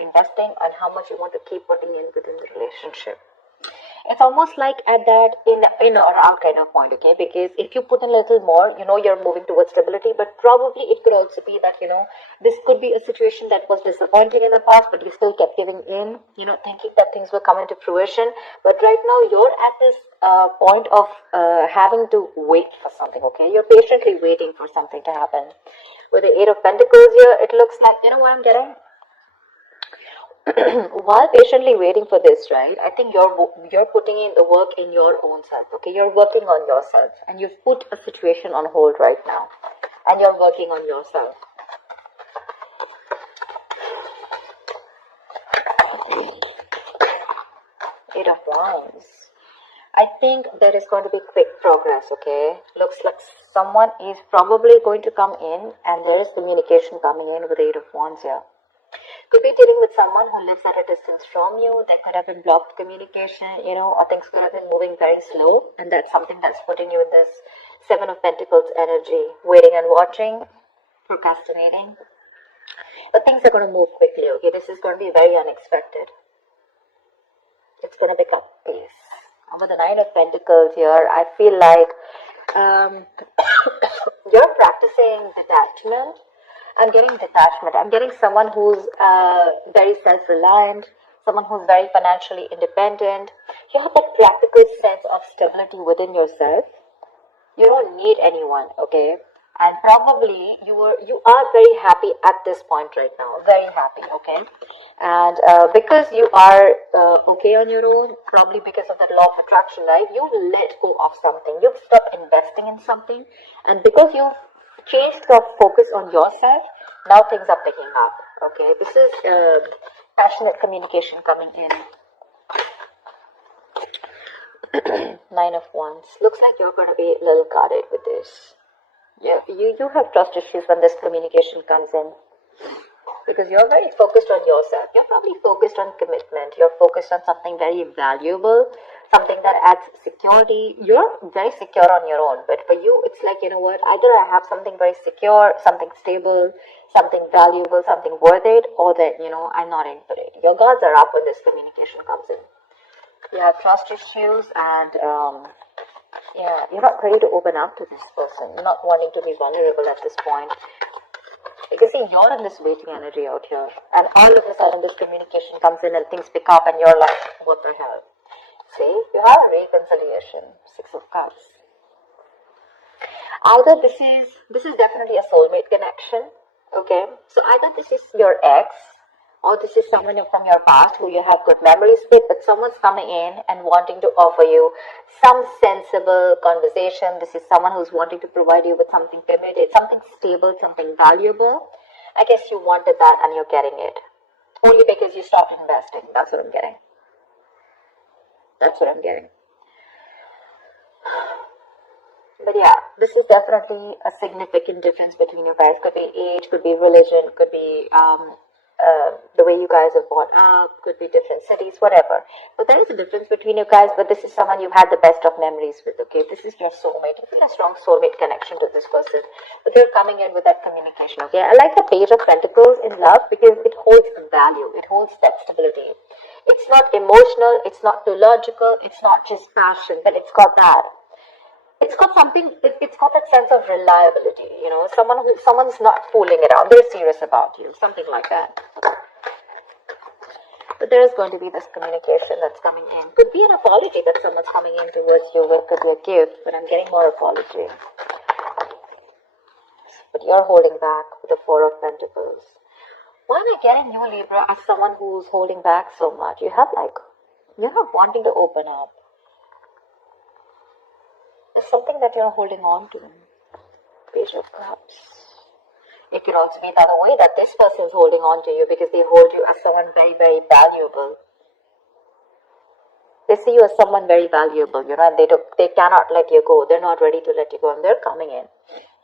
investing and how much you want to keep putting in within the relationship. It's almost like at that in or out kind of point, okay? Because if you put in a little more, you're moving towards stability, but probably it could also be that, this could be a situation that was disappointing in the past, but you still kept giving in, thinking that things will come into fruition. But right now you're at this point of having to wait for something, okay? You're patiently waiting for something to happen. With the Eight of Pentacles here, it looks like, what I'm getting? While patiently waiting for this, right, I think you're putting in the work in your own self, okay? You're working on yourself, and you've put a situation on hold right now, and you're working on yourself. Eight of Wands. I think there is going to be quick progress, okay? Looks like someone is probably going to come in, and there is communication coming in with Eight of Wands here. Could be dealing with someone who lives at a distance from you. There could have been blocked communication, or things could have been moving very slow, and that's something that's putting you in this Seven of Pentacles energy, waiting and watching, procrastinating. But things are going to move quickly, okay? This is going to be very unexpected. It's going to pick up pace. And with the Nine of Pentacles here, I feel like you're practicing detachment. I'm getting detachment. I'm getting someone who's very self-reliant, someone who's very financially independent. You have that practical sense of stability within yourself. You don't need anyone, okay? And probably you are very happy at this point right now. Very happy, okay? And because you are okay on your own, probably because of that law of attraction, right? You let go of something. You've stopped investing in something. And because you've changed your focus on yourself, now things are picking up, okay? This is passionate communication coming in. Nine of Wands. Looks like you're going to be a little guarded with this. Yeah, you have trust issues when this communication comes in, because you're very focused on yourself. You're probably focused on commitment. You're focused on something very valuable, something that adds security. You're very secure on your own, but for you, it's like, either I have something very secure, something stable, something valuable, something worth it, or that, I'm not into it. Your guards are up when this communication comes in. You have trust issues, and you're not ready to open up to this person. You're not wanting to be vulnerable at this point. Because see, you're in this waiting energy out here, and all of a sudden this communication comes in and things pick up and you're like, what the hell? See, you have a reconciliation. Six of Cups. Either this is definitely a soulmate connection, okay? So either this is your ex, or this is someone from your past who you have good memories with, but someone's coming in and wanting to offer you some sensible conversation. This is someone who's wanting to provide you with something committed, something stable, something valuable. I guess you wanted that and you're getting it. Only because you stopped investing. That's what I'm getting. That's what I'm getting. But yeah, this is definitely a significant difference between you guys. Could be age, could be religion, could be the way you guys are brought up, could be different cities, whatever. But there is a difference between you guys, but this is someone you've had the best of memories with, okay? This is your soulmate. You feel a strong soulmate connection to this person, but they're coming in with that communication, okay? I like the Page of Pentacles in love because it holds value. It holds that stability. It's not emotional, it's not too logical, it's not just passion, but it's got that. It's got something, it's got that sense of reliability, someone's not fooling around, they're serious about you, something like that. But there is going to be this communication that's coming in. Could be an apology that someone's coming in towards you with, could be a gift, but I'm getting more apology. But you're holding back with the Four of Pentacles. Why am I getting you, Libra, as someone who's holding back so much? You're not wanting to open up. There's something that you're holding on to. Page of Cups. It could also be the other way, that this person is holding on to you because they hold you as someone very, very valuable. They see you as someone very valuable, and they cannot let you go. They're not ready to let you go, and they're coming in.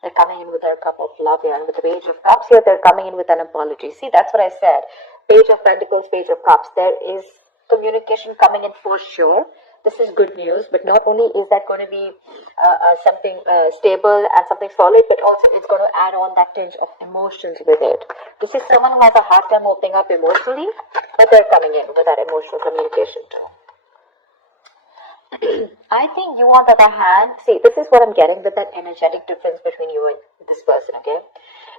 They're coming in with their cup of love here, and with the Page of Cups here, they're coming in with an apology. See, that's what I said. Page of Pentacles, Page of Cups. There is communication coming in for sure. This is good news, but not only is that going to be something stable and something solid, but also it's going to add on that tinge of emotions with it. This is someone who has a hard time opening up emotionally, but they're coming in with that emotional communication too. I think you, on the other hand, see, this is what I'm getting with that energetic difference between you and this person, okay?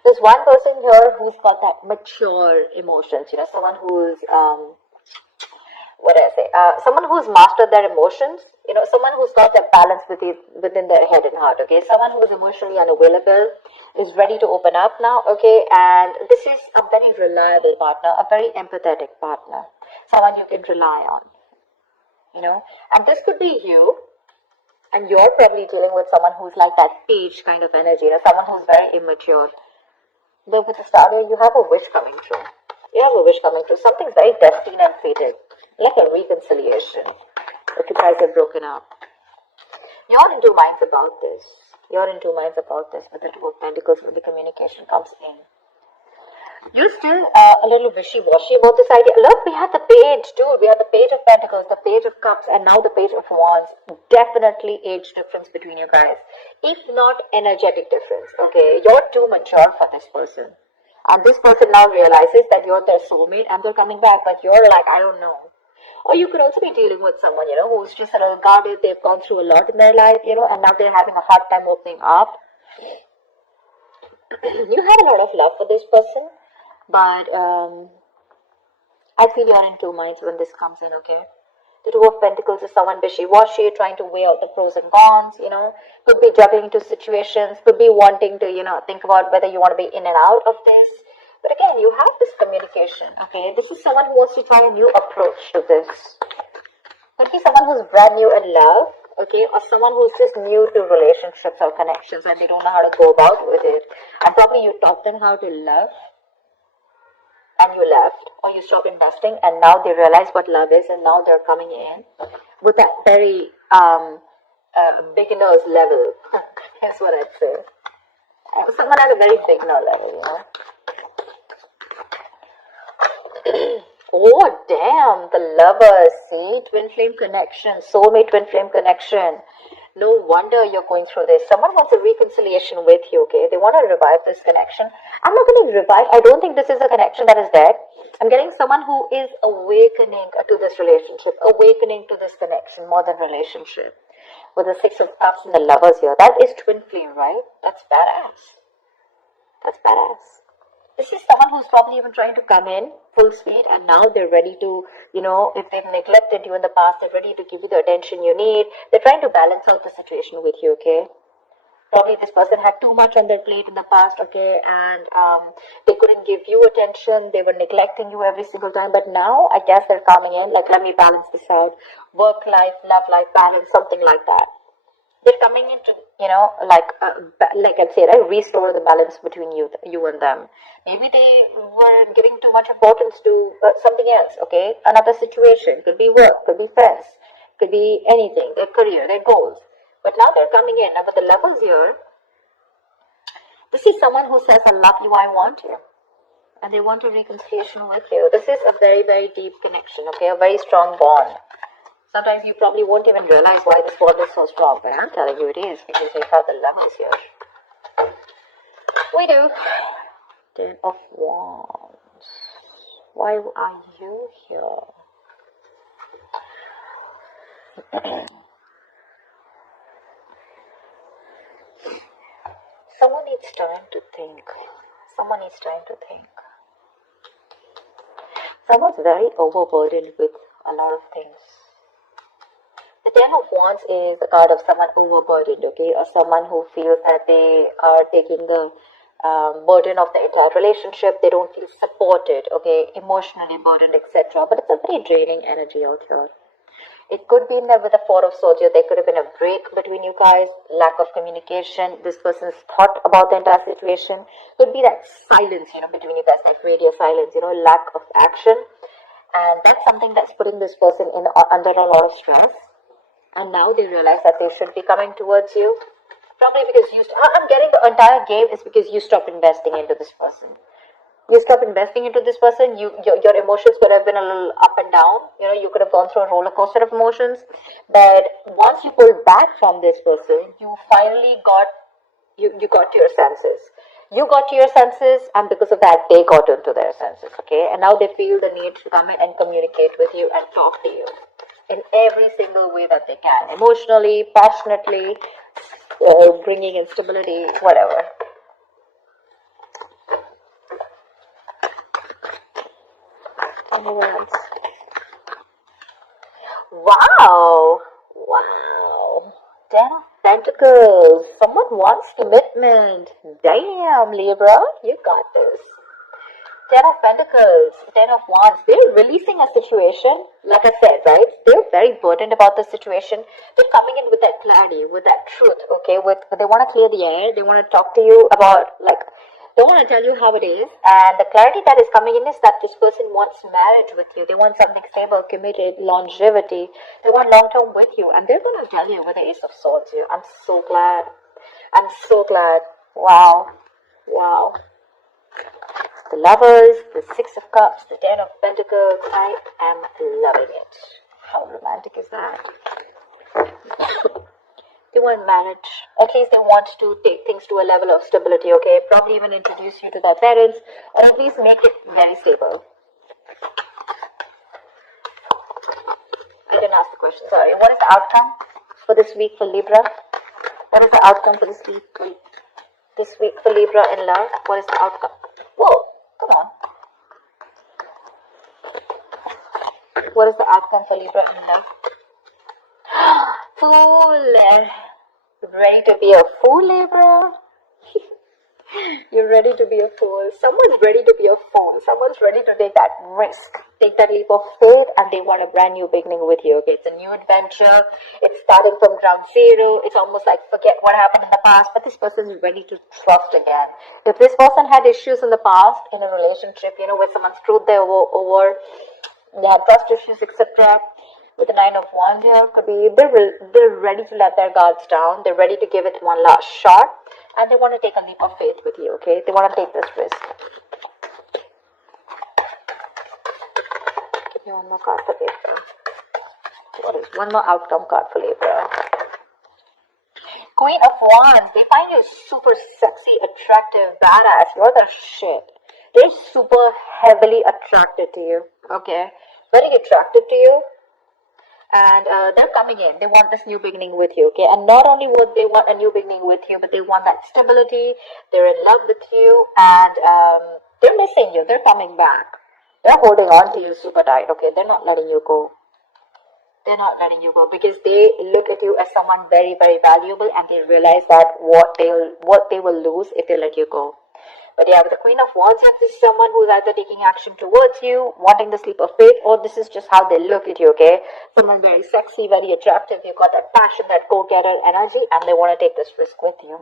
There's one person here who's got that mature emotions, someone who's, someone who's mastered their emotions, someone who's got that balance within their head and heart, okay? Someone who's emotionally unavailable, is ready to open up now, okay? And this is a very reliable partner, a very empathetic partner, someone you can rely on. And this could be you, and you're probably dealing with someone who's like that page kind of energy, someone who's very immature. But with the star here, you have a wish coming true. You have a wish coming true. Something very destined and fated, like a reconciliation. If you guys are broken up, you're in two minds about this. You're in two minds about this with the Two of Pentacles when the communication comes in. You're still a little wishy-washy about this idea. Look, we have the page, dude. We have the Page of Pentacles, the Page of Cups, and now the Page of Wands. Definitely age difference between you guys. If not energetic difference, okay? You're too mature for this person. And this person now realizes that you're their soulmate and they're coming back, but you're like, I don't know. Or you could also be dealing with someone, who's just a little guarded. They've gone through a lot in their life, and now they're having a hard time opening up. You have a lot of love for this person. But I feel you're in two minds when this comes in, okay? The Two of Pentacles is someone wishy-washy, trying to weigh out the pros and cons, Could be juggling into situations, could be wanting to, think about whether you want to be in and out of this. But again, you have this communication, okay? This is someone who wants to try a new approach to this. Could be someone who's brand new in love, okay? Or someone who's just new to relationships or connections and they don't know how to go about with it. And probably you taught them how to love, and you left, or you stopped investing, and now they realize what love is, and now they're coming in with that very beginner's level. That's what I'd say. Someone at a very beginner level, Oh, damn, the Lovers, see? Twin flame connection, soulmate twin flame connection. No wonder you're going through this. Someone wants a reconciliation with you, okay? They want to revive this connection. I'm not going to revive. I don't think this is a connection that is dead. I'm getting someone who is awakening to this relationship, awakening to this connection more than relationship. With the Six of Cups and the Lovers here. That is twin flame, right? That's badass. That's badass. This is someone who's probably even trying to come in full speed, and now they're ready to, if they've neglected you in the past, they're ready to give you the attention you need. They're trying to balance out the situation with you, okay? Probably this person had too much on their plate in the past, okay, and they couldn't give you attention. They were neglecting you every single time, but now I guess they're coming in, like, let me balance this out. Work life, love life balance, something like that. They're coming in to, like I said, restore the balance between you and them. Maybe they were giving too much importance to something else, okay? Another situation. Could be work, could be friends, could be anything, their career, their goals. But now they're coming in. Now with the Lovers here, this is someone who says, I love you, I want you. And they want a reconciliation with you. This is a very, very deep connection, okay? A very strong bond. Sometimes you probably won't even realize why this bond is so strong, but I'm telling you it is, because we have the Lovers here. We do. Ten of Wands. Why are you here? Someone needs time to think. Someone needs time to think. Someone's very overburdened with a lot of things. The Ten of Wands is the card of someone overburdened, okay, or someone who feels that they are taking the burden of the entire relationship. They don't feel supported, okay, emotionally burdened, etc. But it's a very draining energy out here. It could be in there with the Four of Swords. There could have been a break between you guys, lack of communication. This person's thought about the entire situation. Could be that silence, between you guys, that radio silence, lack of action. And that's something that's putting this person in under a lot of stress. And now they realize that they should be coming towards you. Probably because I'm getting the entire game is because you stopped investing into this person. You stop investing into this person, your emotions could have been a little up and down. You could have gone through a roller coaster of emotions. But once you pulled back from this person, you finally got to your senses. You got to your senses, and because of that, they got into their senses, okay? And now they feel the need to come in and communicate with you and talk to you in every single way that they can, emotionally, passionately, bringing instability, whatever. Wow! Wow! Ten of Pentacles. Someone wants commitment. Damn, Libra, you got this. Ten of Pentacles, Ten of Wands. They're releasing a situation, like I said, right? They're very burdened about the situation. They're coming in with that clarity, with that truth, okay? They want to clear the air. They want to talk to you about, they want to tell you how it is. And the clarity that is coming in is that this person wants marriage with you. They want something stable, committed, longevity. They want long-term with you. And they're going to tell you with the Ace of Swords here. I'm so glad. I'm so glad. Wow. Wow. The Lovers, the Six of Cups, the Ten of Pentacles. I am loving it. How romantic is that? They want marriage. At least they want to take things to a level of stability, okay? Probably even introduce you to their parents, or at least make it very stable. I didn't ask the question, sorry. What is the outcome for this week for Libra? What is the outcome for this week for Libra in love? What is the outcome? Whoa, come on. What is the outcome for Libra in love? Fool. Ready to be a fool, Libra? You're ready to be a fool. Someone's ready to be a fool. Someone's ready to take that risk, take that leap of faith, and they want a brand new beginning with you. Okay, it's a new adventure. It's starting from ground zero. It's almost like forget what happened in the past, but this person is ready to trust again. If this person had issues in the past in a relationship, where someone screwed them over, they had trust issues, etc. With the Nine of Wands here, could be they're ready to let their guards down. They're ready to give it one last shot, and they want to take a leap of faith with you. Okay, they want to take this risk. Give me one more card for Libra. What is one more outcome card for Libra? Queen of Wands. They find you super sexy, attractive, badass. You're the shit. They're super heavily attracted to you. Okay, very attracted to you. And they're coming in. They want this new beginning with you, okay? And not only would they want a new beginning with you, but they want that stability. They're in love with you, and they're missing you. They're coming back. They're holding on to you super tight, okay? They're not letting you go. They're not letting you go because they look at you as someone very, very valuable, and they realize that what they will lose if they let you go. But yeah, with the Queen of Wands, this is someone who's either taking action towards you, wanting the leap of faith, or this is just how they look at you, okay? Someone very sexy, very attractive. You've got that passion, that go-getter energy, and they want to take this risk with you.